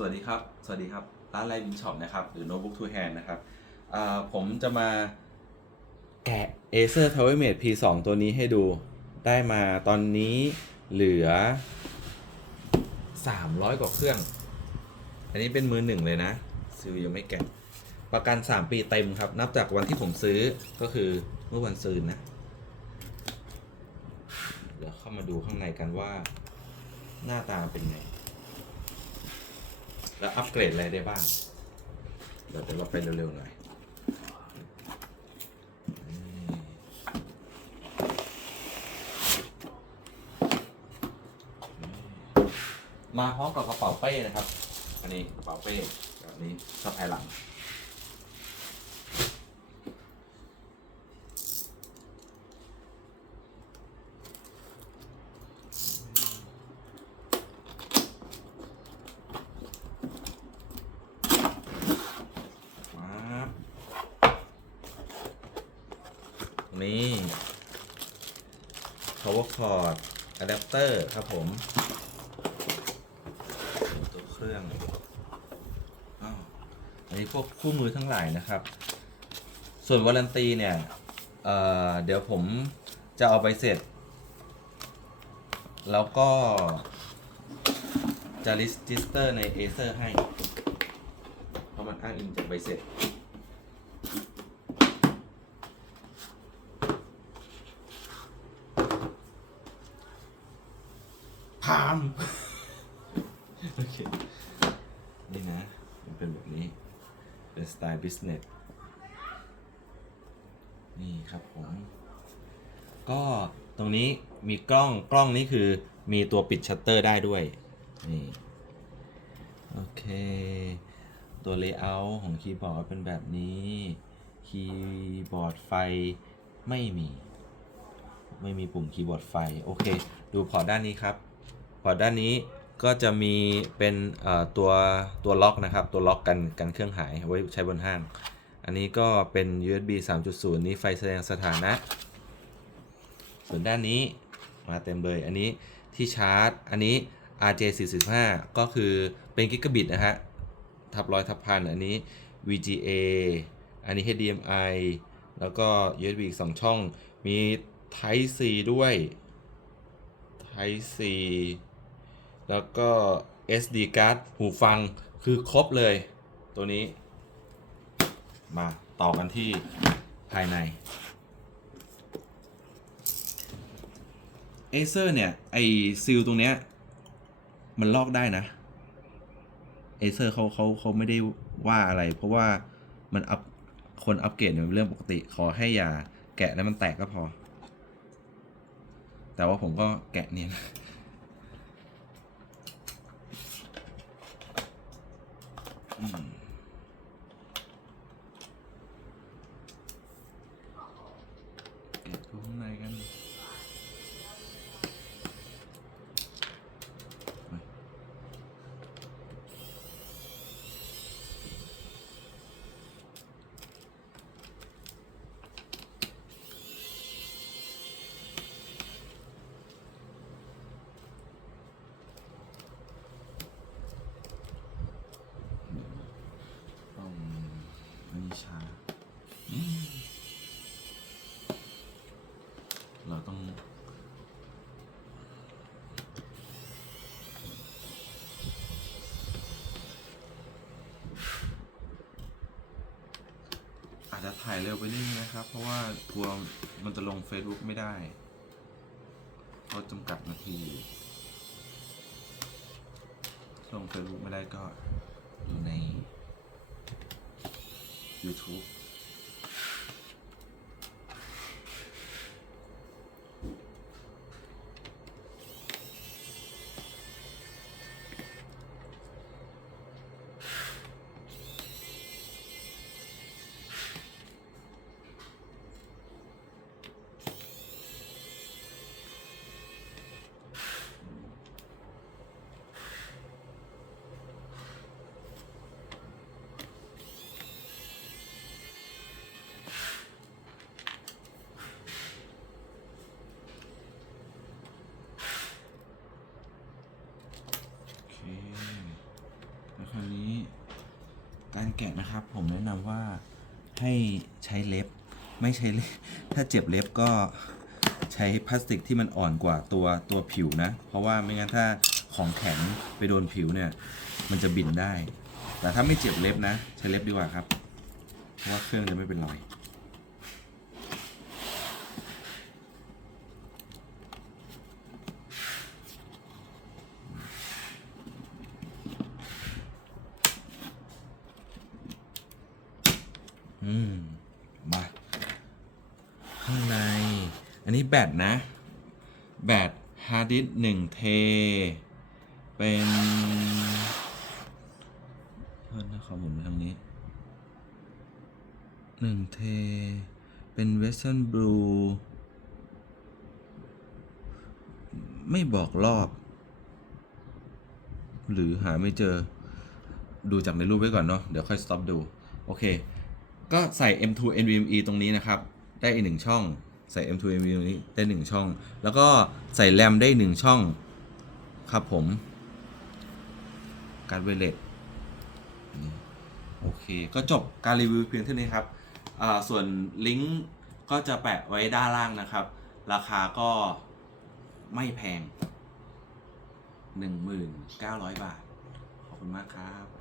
สวัสดีครับ สวัสดีครับ ร้านไลบินช็อปนะครับ หรือ Notebook to Hand นะครับผมจะมาแกะ Acer Tower Mate P2 ตัวนี้ให้ดู ได้มาตอนนี้เหลือ 300 กว่าเครื่อง อันนี้เป็นมือหนึ่งเลยนะซื้อยังไม่แกะ ประกัน 3 ปีเต็มครับ นับจากวันที่ผมซื้อก็คือเมื่อวันซืนนะ เดี๋ยวเข้ามาดูข้างในกันว่าหน้าตาเป็นไง แล้วอัปเกรดอะไรได้บ้างเดี๋ยวเดี๋ยวเราไปเร็วๆหน่อยมาพร้อมกับกระเป๋าเป้นะครับ อันนี้กระเป๋าเป้แบบนี้สะพายหลัง ครับ นี่ power cord adapter ครับผม ตัวเครื่องอันนี้พวกคู่มือทั้งหลายนะครับ ส่วนวารันตีเนี่ยเเดี๋ยวผมจะเอาไปเสร็จ แล้วก็จะ register ใน Acer ให้ เพราะมันอ้างอิงจากใบเสร็จามโอเค นี่นะ มันเป็นแบบนี้ เป็นสไตล์บิสเนสนี่ครับผม ก็ตรงนี้มีกล้องกล้องนี้คือมีตัวปิดชัตเตอร์ได้ด้วย นี่ โอเค ตัว layout ของคีย์บอร์ดเป็นแบบนี้ คีย์บอร์ดไฟไม่มี ไม่มีปุ่มคีย์บอร์ดไฟ โอเค ดูพอร์ตด้านนี้ครับ อร์ตด้านนี้ก็จะมีเป็นตัวตัวล็อกนะครับ ตัวล็อกกันกันเครื่องหายไว้ใช้บนห้าง อันนี้ก็เป็น USB 3.0 นี้ไฟแสดงสถานะ ส่วนด้านนี้มาเต็มเลย อันนี้ที่ชาร์จ อันนี้ RJ45 ก็คือเป็นกิกะบิตนะฮะ ทับร้อยทับพัน อันนี้ VGA อันนี้ HDMI แล้วก็ USB อีก 2 ช่อง มี Type C ด้วย Type C แล้วก็ SD card หูฟังคือครบเลยตัวนี้ มาต่อกันที่ภายใน Acer เนี่ย ไอซีลตรงเนี้ย มันลอกได้นะเอเซอร์เขาเขาเขาไม่ได้ว่าอะไร เพราะว่ามันอัพคนอัปเกรดเป็นเรื่องปกติ ขอให้อย่าแกะแล้วมันแตกก็พอ แต่ว่าผมก็แกะเนียน อืมแกะดูข้างในกัน ต้องไม่ช้าอืม เราต้องอาจจะถ่ายเร็วไปนิดนึงนะครับ เพราะว่ากลัวมันจะลง Facebook ไม่ได้เขาะจำกัดนาทีอยู่ลง Facebook ไม่ได้ก็อยู่ใน YouTube แกะนะครับ ผมแนะนำว่าให้ใช้เล็บ ไม่ใช้เล็บ ถ้าเจ็บเล็บก็ใช้พลาสติกที่มันอ่อนกว่าตัวตัวผิวนะ เพราะว่าไม่งั้นถ้าของแข็งไปโดนผิวเนี่ย มันจะบินได้ แต่ถ้าไม่เจ็บเล็บนะ ใช้เล็บดีกว่าครับ เพราะว่าเครื่องจะไม่เป็นรอย อืม มา ข้างใน อันนี้แบตนะ แบตฮาร์ดดิสหนึ่งเท เป็นโทษนะขอหมุนไปทางนี้หนึ่งเท เป็นเวสเทิร์นบลูไม่บอกรอบ หรือหาไม่เจอดูจากในรูปไว้ก่อนเนาะเดี๋ยวค่อยสต็อปดู โอเค ก็ใส่ M2 NVMe ตรงนี้นะครับ ได้อีกหนึ่งช่อง ใส่ M2 NVMe ตรงนี้ได้หนึ่งช่อง แล้วก็ใส่แรมได้หนึ่งช่อง ครับผม การเวเลตโอเค ก็จบการรีวิวเพียงเท่านี้ครับ ส่วนลิงก์ก็จะแปะไว้ด้านล่างนะครับ ราคาก็ไม่แพง 1,900 บาท ขอบคุณมากครับ